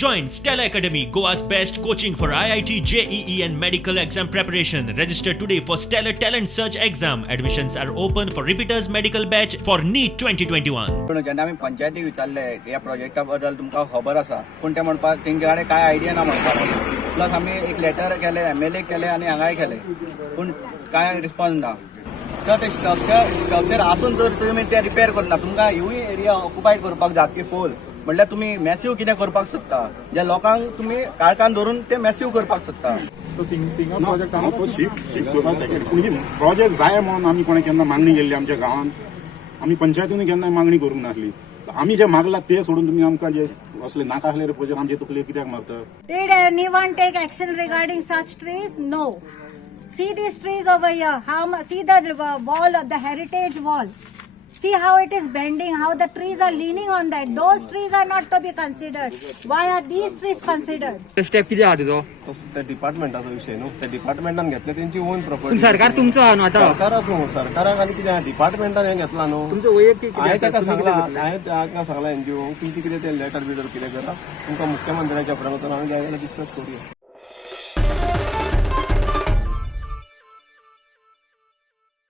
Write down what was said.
Join Stella Academy, Goa's best coaching for IIT, JEE and medical exam preparation. Register today for Stellar Talent Search exam. Admissions are open for repeaters medical batch for NEET 2021. पण जेन्ना आमी पंचायतीक विचारले ह्या प्रोजेक्टा बद्दल तुमकां खबर आसा पूण ते म्हणपाक तेंचे कडेन काय आयडिया ना म्हणपाक प्लस आमी एक लेटर केले MLA केले आनी हांगाय केले पूण काय रिस्पॉन्स ना तर ते स्ट्रक्चर आसून जर तुमी ते रिपेर करना तुमकां ह्यूय एरिया ऑक्युपायड करपाक जात की फूल म्हणल्यार तुमी मॅसिव्ह कितें करपाक सोदता ज्या लोकांक तुमी काळखान धरून ते मॅसिव्ह करपाक सोदता प्रोजेक्ट जाय म्हणून आमी कोणें केन्ना मागणी केल्ली आमच्या गांवांत आमी पंचायतीन केन्ना मागणी करूंक नासली आमी जे मागला ते सोडून तुमी आमकां जे असले नाका आसलेले प्रोजेक्ट आमचे तकले कित्याक मारता Did anyone take action regarding such trees? No. See these trees over here. See the wall, the heritage wall. See how it is bending, how the trees are leaning on that. Those trees are not to be considered. Why are these trees considered? Step किती आहा तुझो त्या डिपार्टमेंटाचो विषय न्हू त्या डिपार्टमेंटान घेतले त्यांची on property सरकार तुमचो आहा न्हू आतां सरकार आसूं सरकाराक आनी कितें डिपार्टमेंटान हें घेतला न्हू तुमचो वैयक्तीक हांवें ताका सांगला हांवें ताका सांगला NGO तुमची कितें ते लेटर बिटर कितें करा तुमकां मुख्यमंत्र्याच्या फुड्यान वचून हांवें जाय जाल्यार डिस्कस करूया